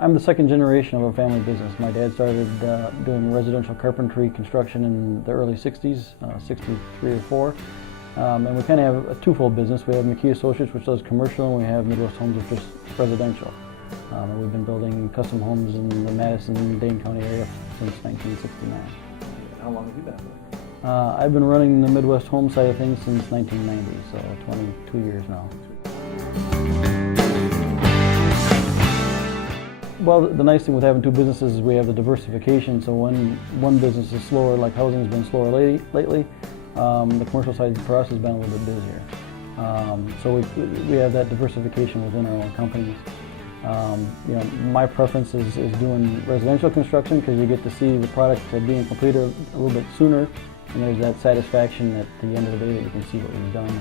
I'm the second generation of a family business. My dad started doing residential carpentry construction in the early 60s, 63 or 4. And we kind of have a twofold business. We have McKee Associates, which does commercial, and we have Midwest Homes, which is residential. And we've been building custom homes in the Madison and Dane County area since 1969. How long have you been doing it? I've been running the Midwest Home side of things since 1990, so 22 years now. Well, the nice thing with having two businesses is we have the diversification, so when one business is slower, like housing has been slower lately, the commercial side for us has been a little bit busier. So we have that diversification within our own companies. My preference is doing residential construction because you get to see the product being completed a little bit sooner, and there's that satisfaction at the end of the day that you can see what we've done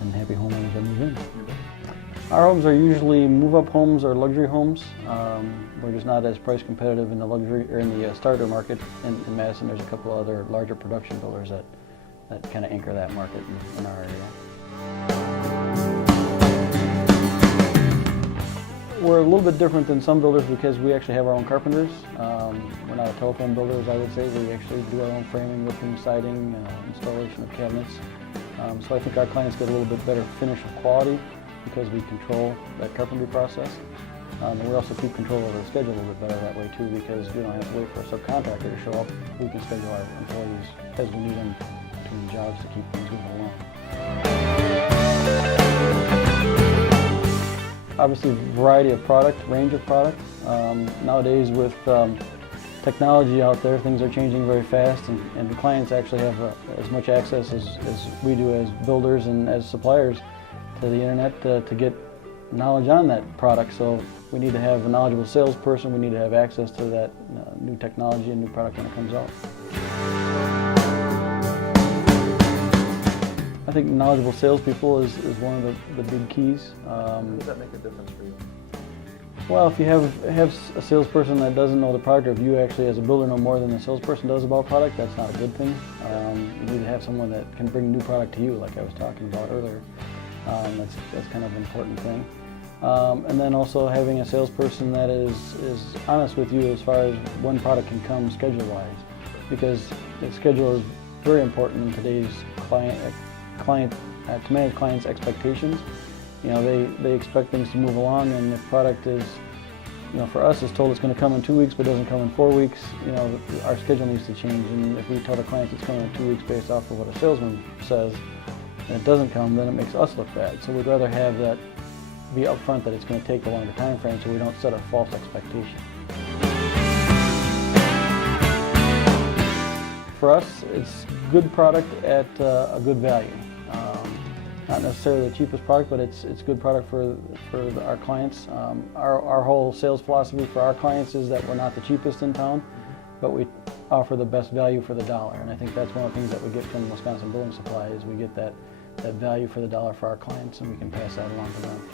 and happy homeowners that move in. Our homes are usually move-up homes or luxury homes. We're just not as price competitive in the luxury or in the starter market. In Madison, there's a couple other larger production builders that kind of anchor that market in our area. We're a little bit different than some builders because we actually have our own carpenters. We're not a telephone builder, as I would say. We actually do our own framing, roofing, siding, installation of cabinets. So I think our clients get a little bit better finish of quality because we control that carpentry process. And we also keep control of the schedule a little bit better that way too, because we don't have to wait for a subcontractor to show up. We can schedule our employees as we need them between jobs to keep things moving along. Obviously, variety of product, range of product. Nowadays with technology out there, things are changing very fast, and the clients actually have as much access as we do as builders and as suppliers to the internet to get knowledge on that product. So we need to have a knowledgeable salesperson. We need to have access to that new technology and new product when it comes out. I think knowledgeable salespeople is one of the big keys. How does that make a difference for you? Well, if you have a salesperson that doesn't know the product, or if you actually as a builder know more than the salesperson does about product, that's not a good thing. You need to have someone that can bring new product to you, like I was talking about earlier. That's kind of an important thing. And then also having a salesperson that is honest with you as far as when product can come schedule-wise, because the schedule is very important in today's to manage clients' expectations. They expect things to move along, and if product is, for us is told it's going to come in 2 weeks but doesn't come in 4 weeks, our schedule needs to change. And if we tell the clients it's coming in 2 weeks based off of what a salesman says, and it doesn't come, then it makes us look bad. So we'd rather have that be upfront that it's going to take a longer time frame, so we don't set a false expectation. For us, it's good product at a good value. Not necessarily the cheapest product, but it's good product for our clients. Our whole sales philosophy for our clients is that we're not the cheapest in town, but we offer the best value for the dollar. And I think that's one of the things that we get from Wisconsin Building Supply is we get that value for the dollar for our clients, and we can pass that along to them.